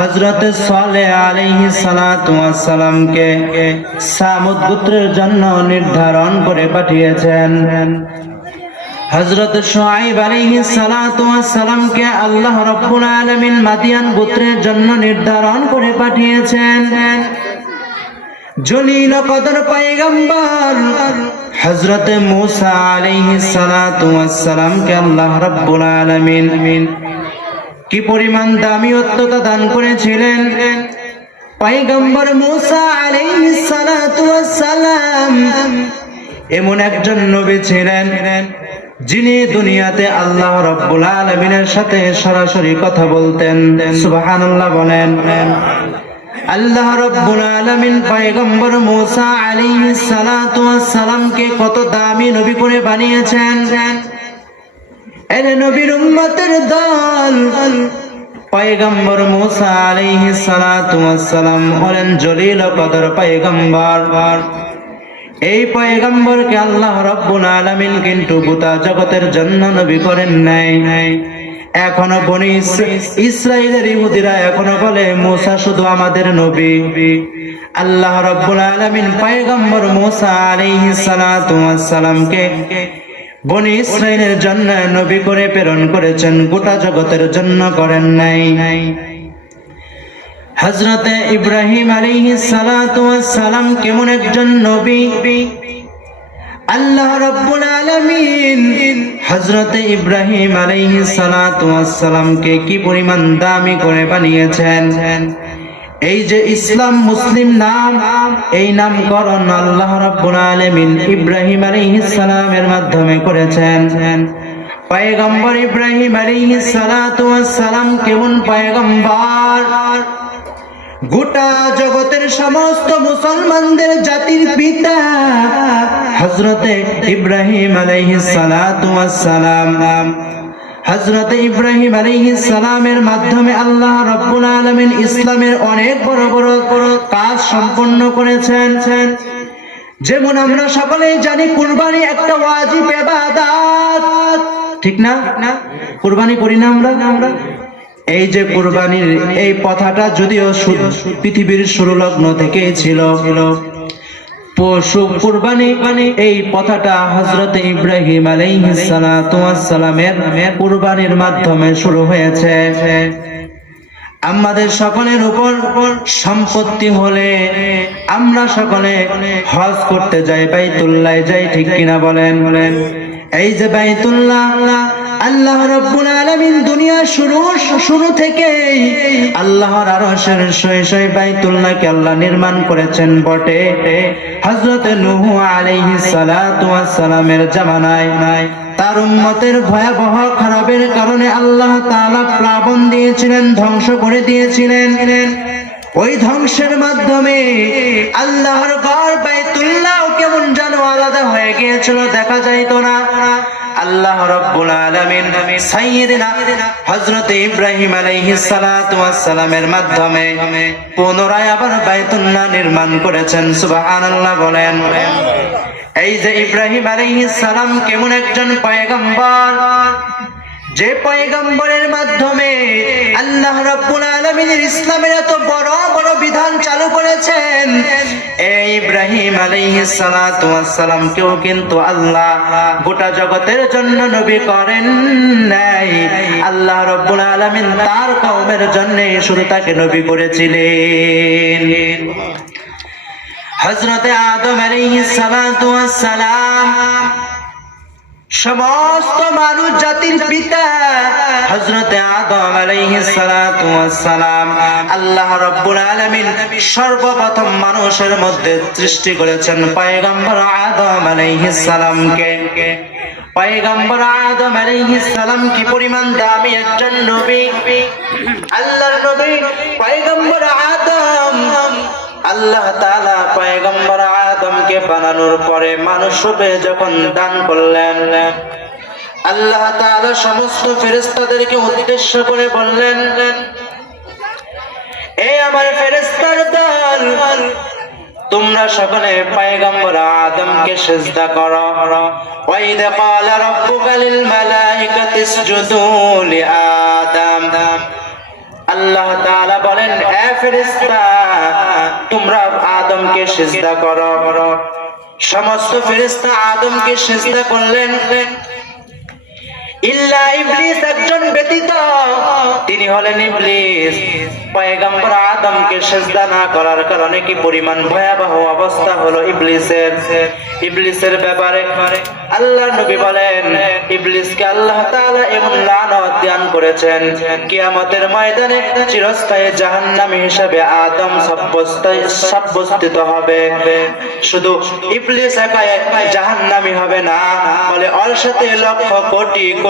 হজরত সালে আলাইহি সালামকে সামুদ পুত্রের জন্য নির্ধারণ করে পাঠিয়েছেন। হজরত সোয়াইব আলাইহি সালামকে আল্লাহ রব্বুল আলামিন গোত্রের জন্য নির্ধারণ করে পাঠিয়েছেন। জলিল কদর পায়গম্বর হযরত মূসা আলাইহিস সালাতু ওয়াস সালামকে আল্লাহ রাব্বুল আলামিন কি পরিমাণ দামি উত্ততা দান করেছিলেন? পাইগম্বর মূসা সালাম এমন একজন নবী ছিলেন যিনি দুনিয়াতে আল্লাহ রাব্বুল আলামিনের সাথে সরাসরি কথা বলতেন। সুবহানাল্লাহ বলেন, আল্লাহ রব্বুল আলামিন পয়গম্বর মুসা সালাতু ওয়াস সালামকে কত দামি নবী করে বানিয়েছেন? কিন্তু গোটা জগতের জন্য নবী করেন নাই। নাই এখনও বনি ইস- ইসরায়েলের ইহুদিরা এখনও বলে, মুসা শুধু আমাদের নবী। আল্লাহ রব্বুল আলামিন পয়গম্বর মুসা আলাইহিস সালাতু সালামকে বনি ইসরায়েলের জন্য নবী করে প্রেরণ করেছেন, গোটা জগতের জন্য করেন নাই। হজরতে ইব্রাহিম আলাইহিস সালাম কেমন একজন নবী? আল্লাহ রাব্বুল আলামিন ইব্রাহিম আলাইহিস কি পরিমাণ দামি করে বানিয়েছেন? এই যে ইসলাম মুসলিম নাম, এই নামকরণ আল্লাহ রাব্বুল আলামিন ইব্রাহিম আলাইহিস সালামের মাধ্যমে করেছেন। পয়গম্বর ইব্রাহিম আলাইহিস সালাতু ওয়াস সালাম কেমন পয়গম্বর? গোটা জগতের সমস্ত মুসলমানদের জাতির পিতা হজরতে ইব্রাহিম আলাইহিস সালাতু ওয়াস সালাম। হজরতে ইব্রাহিম সালামের মাধ্যমে আল্লাহ রাব্বুল আলমিন ইসলামের অনেক বড় বড় বড় কাজ সম্পন্ন করেছেন। যেমন আমরা সকলেই জানি, কুরবানি একটা ঠিক না? কুরবানি করি না আমরা? আমরা এই যে কুরবানির এই কথাটা যদিও পৃথিবীর শুরু লগ্ন থেকেই ছিল। পশু কুরবানি। এই কথাটা হযরত ইব্রাহিম আলাইহিস সালাতু কুরবানির মাধ্যমে শুরু হয়েছে। আমাদের সকলের উপর সম্পত্তি হলে আমরা সকলে হজ করতে যাই, বাইতুল্লাহ যাই, ঠিক কিনা বলেন বলেন? এই যে বাইতুল্লাহ আল্লাহ রাব্বুল আলামিন দুনিয়া শুরু শুরু থেকেই আল্লাহর আরশের শয়ে শয়ে বাইতুল্লাহকে আল্লাহ নির্মাণ করেছেন বটে। হযরত নূহ আলাইহিস সালাতু ওয়াস সালামের জামানায় নাই তার উম্মতের ভয়াবহ খারাপের কারণে আল্লাহ তাআলা প্লাবন দিয়েছিলেন, ধ্বংস করে দিয়েছিলেন। ওই ধ্বংসের মাধ্যমে আল্লাহর ঘর বাইতুল্লাহ কেমন যেন আলাদা হয়ে গিয়েছিল, দেখা যাইতো না। আল্লাহ রব্বুল আলামিন সাইয়্যিদিনা হযরত ইব্রাহিম আলাইহিস সালাতু ওয়াস মাধ্যমে পুনরায় আবার বাইতুল্লাহ নির্মাণ করেছেন, সুবহানাল্লাহ বলেন। এই যে ইব্রাহিম আলাইহিস সালাম কেমন একজন পয়গম্বর যে পয়গম্বরের মাধ্যমে আল্লাহ রাব্বুল আলামিনের ইসলামের এত বড় বড় বিধান চালু করেছেন ইব্রাহিম আলাইহিস সালাতু কেউ কিন্তু আল্লাহ গোটা জগতের জন্য নবী করেন নাই। আল্লাহ রাব্বুল আলামিন তার কওমের জন্য শুরু তাকে নবী করেছিলেন। হজরতে আদম আলাইহিস সালাতু সালাম সমস্ত মানুষ জাতির পিতা। হযরতে আদম সালাম আল্লাহ রাব্বুল আলামিন সর্বপ্রথম মানুষের মধ্যে সৃষ্টি করেছেন পয়গম্বর আদম আলাইহিস সালামকে। পয়গম্বর আদম সালাম কি পরিমাণ দামি একজন নবী? আল্লাহর নবী পয়গম্বর আদম। আল্লাহ তাআলা পয়গম্বর আদমকে বানানোর পরে মানুষ রূপে যখন দান করলেন, আল্লাহ তাআলা সমস্ত ফেরেশতাদেরকে উদ্দেশ্য করে বললেন এই আমার ফেরেশতার দল তোমরা সকলে পয়গম্বর আদমকে সিজদা করো। ওয়াইদ ক্বালা রাব্বুকা লিল মালাইকাতি ইসজুদু লিআদম আল্লাহ তাআলা বলেন এ ফেরেশতা তোমরা আদমকে সিজদা করো। সমস্ত ফেরেশতা আদমকে সিজদা করলেন। ইল্লা ইবলিস একজন ব্যতীত। তিনি হলেন ইবলিস। পয়গম্বর আদমকে সেজদা না করার কারণে কি পরিমাণ ভয়াবহ অবস্থা হলো ইবলিসের? ইবলিসের ব্যাপারে আল্লাহ নবী বলেন, ইবলিসকে আল্লাহ তাআলা এমন লানত দান করেছেন, কিয়ামতের ময়দানে চিরস্থায়ী জাহান্নামী হিসাবে আদম সাব্যস্ত- সাব্যস্তিত হবে। শুধু ইবলিস একা জাহান্নামী হবে না, বলে ওর সাথে লক্ষ কোটি কোটি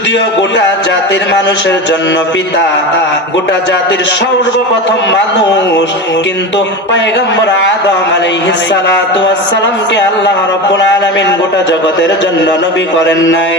যদিও গোটা জাতির মানুষের জন্য পিতা, গোটা জাতির সর্বপ্রথম মানুষ, কিন্তু পয়গম্বর আদম আলাইহিস সালাতু ওয়াস আল্লাহ রাব্বুল আলামিন গোটা জগতের জন্য নবী করেন নাই।